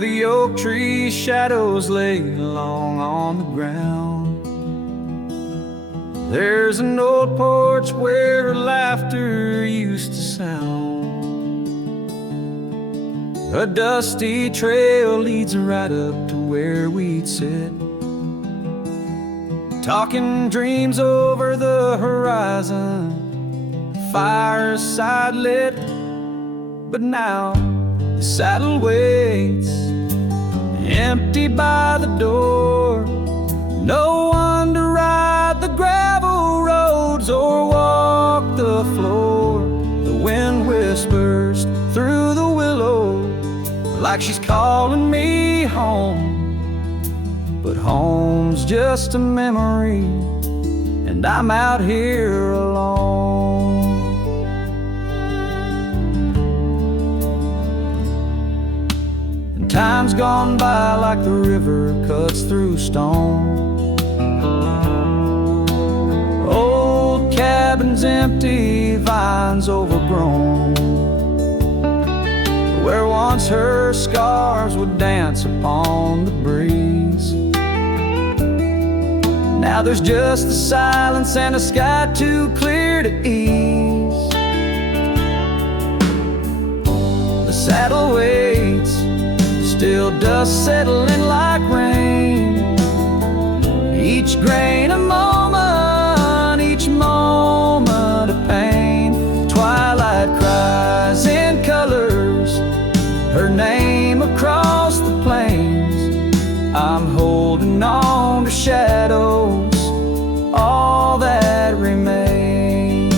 the oak tree shadows lay long on the ground. There's an old porch where laughter used to sound. A dusty trail leads right up to where we'd sit, talking dreams over the horizon, fireside lit. But now the saddle waits, empty by the door. No one to ride the gravel roads or walk the floor. The wind whispers through the willow like she's calling me home. But home's just a memory, and I'm out here alone. And time's gone by like the river cuts through stone. Old cabins empty, vines overgrown, where once her scars would dance upon the breeze. Now there's just the silence and a sky too clear to ease. The saddle waits, still dust settling like rain. Each grain a moment, each moment a pain. Twilight cries in colors, her name across the plains. I'm holding on to shadows, all that remains.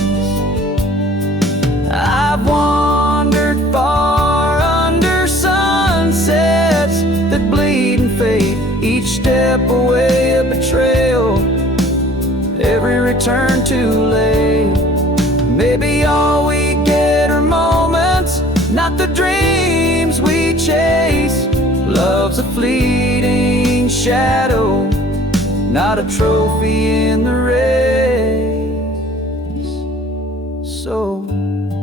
I've wandered far under sunsets that bleed and fade. Each step away a betrayal, every return too late. Maybe all we get are moments, not the dreams we chase. Love's a fleeting shadow, not a trophy in the race. So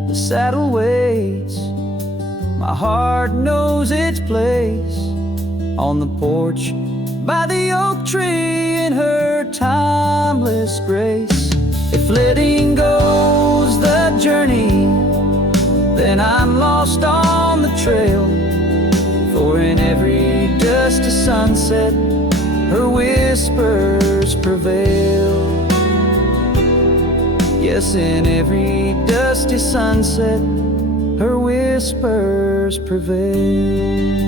the saddle waits, my heart knows its place on the porch by the oak tree in her timeless grace. If letting go's the journey, then I'm lost on the trail. For in every dusty sunset, her whispers prevail. Yes, in every dusty sunset, her whispers prevail.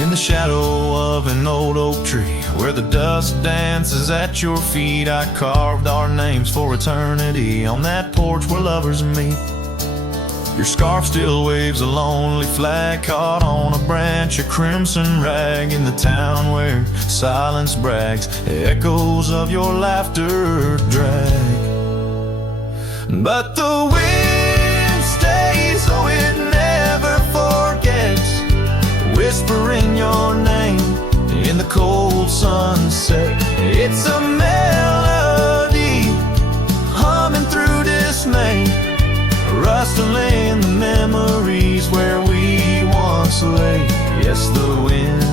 In the shadow of an old oak tree, where the dust dances at your feet, I carved our names for eternity on that porch where lovers meet. Your scarf still waves a lonely flag caught on a branch, a crimson rag in the town where silence brags. Echoes of your laughter drag. But the wind stays, oh it never forgets, whispering your name in the cold sunset. It's a melody humming through dismay, rustling the memories where we once lay. Yes, the wind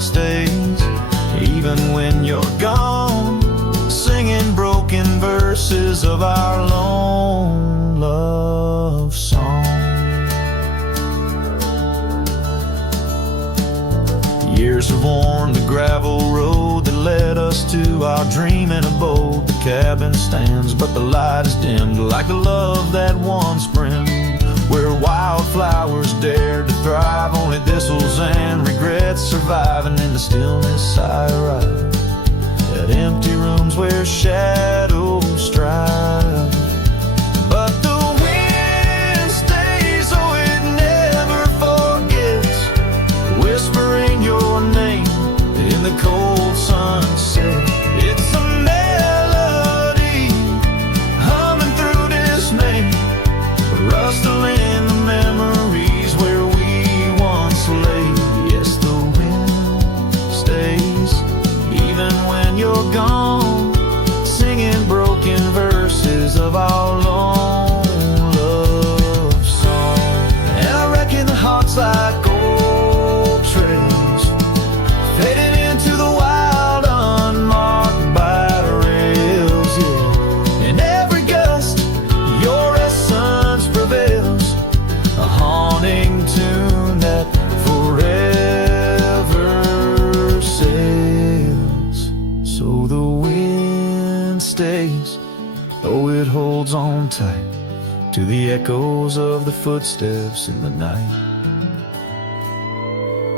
stays even when you're gone, singing broken verses of our lone love song. Years have worn the gravel road that led us to our dreaming abode. The cabin stands, but the light is dimmed like the love that once brimmed. Where wildflowers dared to thrive, only thistles and regrets surviving. In the stillness I arrive at empty rooms where shadows strive. But the wind stays, oh it never forgets, holds on tight to the echoes of the footsteps in the night.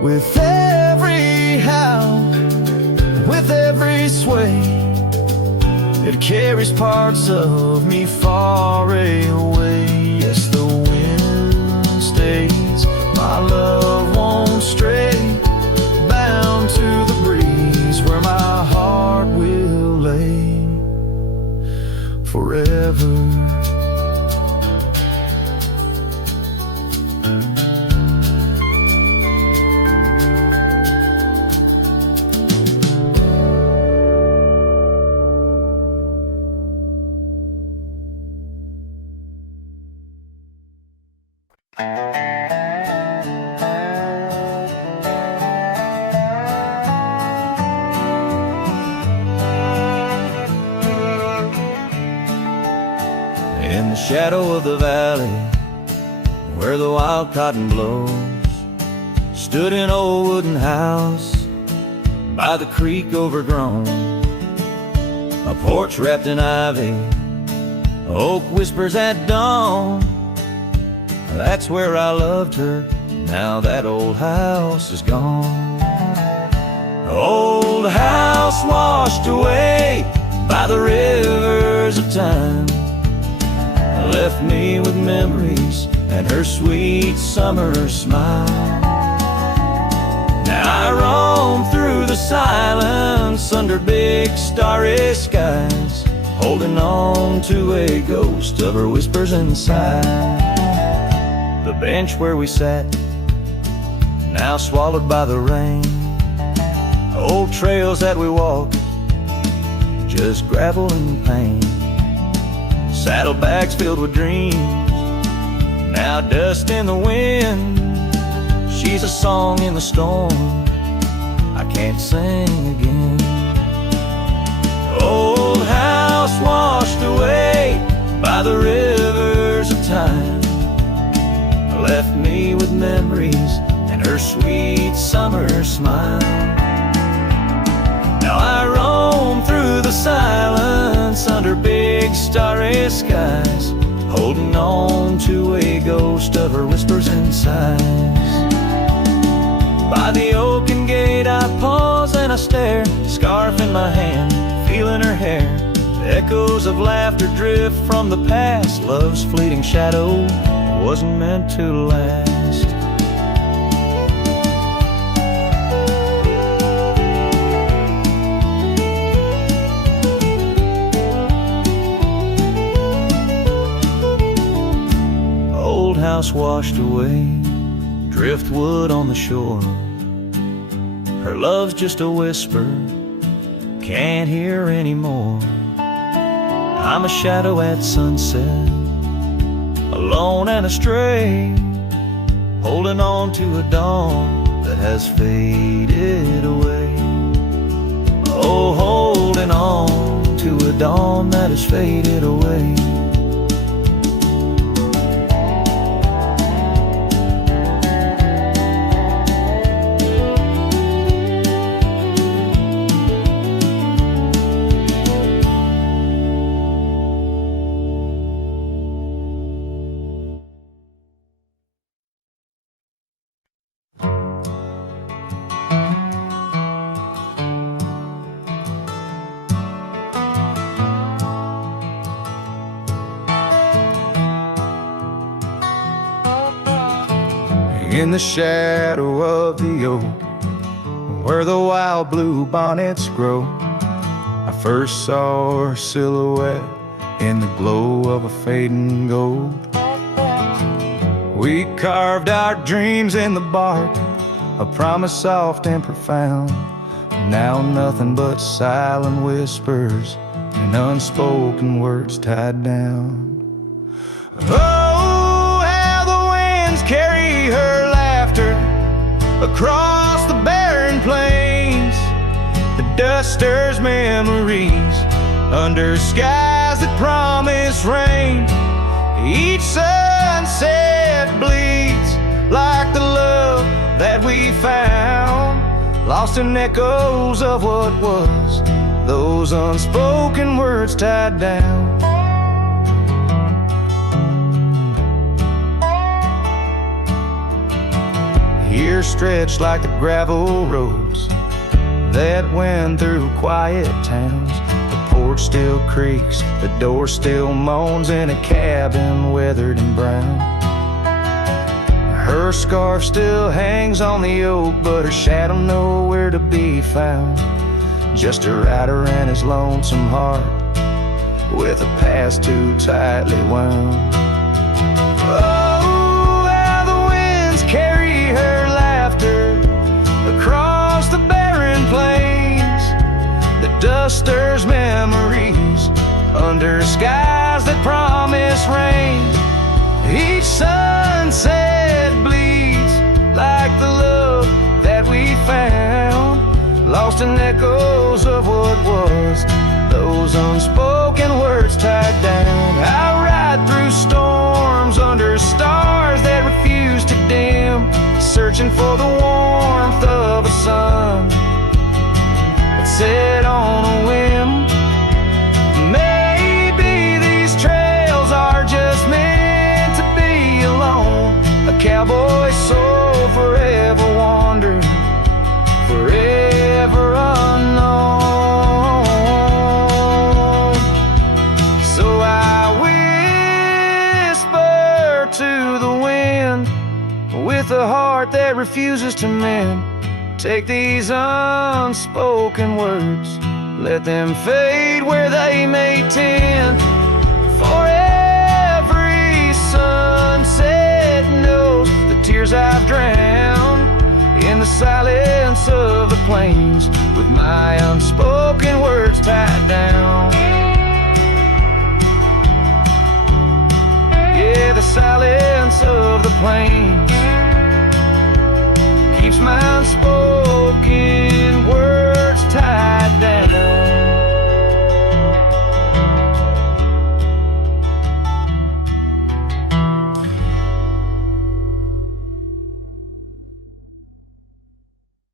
With every howl, with every sway, it carries parts of me far away. Yes, the wind stays, my love won't stray, bound to the breeze where my heart will lay forever. In the shadow of the valley, where the wild cotton blows, stood an old wooden house by the creek overgrown. A porch wrapped in ivy, oak whispers at dawn. That's where I loved her, now that old house is gone. Old house washed away by the rivers of time, left me with memories and her sweet summer smile. Now I roam through the silence under big starry skies, holding on to a ghost of her whispers inside. The bench where we sat, now swallowed by the rain. Old trails that we walked, just gravel and pain. Saddlebags filled with dreams, now dust in the wind. She's a song in the storm, I can't sing again. Old house washed away by the rivers of time, left me with memories and her sweet summer smile. Now I roam through the silence under big starry skies, holding on to a ghost of her whispers and sighs. By the oaken gate I pause and I stare, scarf in my hand, feeling her hair. Echoes of laughter drift from the past, love's fleeting shadow wasn't meant to last. Old house washed away, driftwood on the shore. Her love's just a whisper, can't hear anymore. I'm a shadow at sunset, alone and astray, holding on to a dawn that has faded away. Oh, holding on to a dawn that has faded away. In the shadow of the oak, where the wild blue bonnets grow, I first saw her silhouette in the glow of a fading gold. We carved our dreams in the bark, a promise soft and profound. Now nothing but silent whispers and unspoken words tied down. Oh, how the winds carry her laughter across the barren plains. The dust stirs memories under skies that promise rain. Each sunset bleeds like the love that we found, lost in echoes of what was, those unspoken words tied down. Years stretched like the gravel roads that went through quiet towns. The porch still creaks, the door still moans in a cabin weathered and brown. Her scarf still hangs on the oak, but her shadow nowhere to be found. Just a rider and his lonesome heart, with a past too tightly wound. Oh, how the winds carry her laughter across the barren plains. The dust stirs memories under skies that promise rain. Each sunset bleeds like the love that we found, lost in echoes of what was, those unspoken words tied down. I ride through storms under stars that refuse to dim, searching for the warmth of a sun that set on a whim. Maybe these trails are just meant to be alone, a cowboy's soul forever wandering, forever unknown. So I whisper to the wind with a heart that refuses to mend. Take these unspoken words, let them fade where they may tend. For every sunset knows the tears I've drowned in the silence of the plains, with my unspoken words tied down. Yeah, the silence of the plains.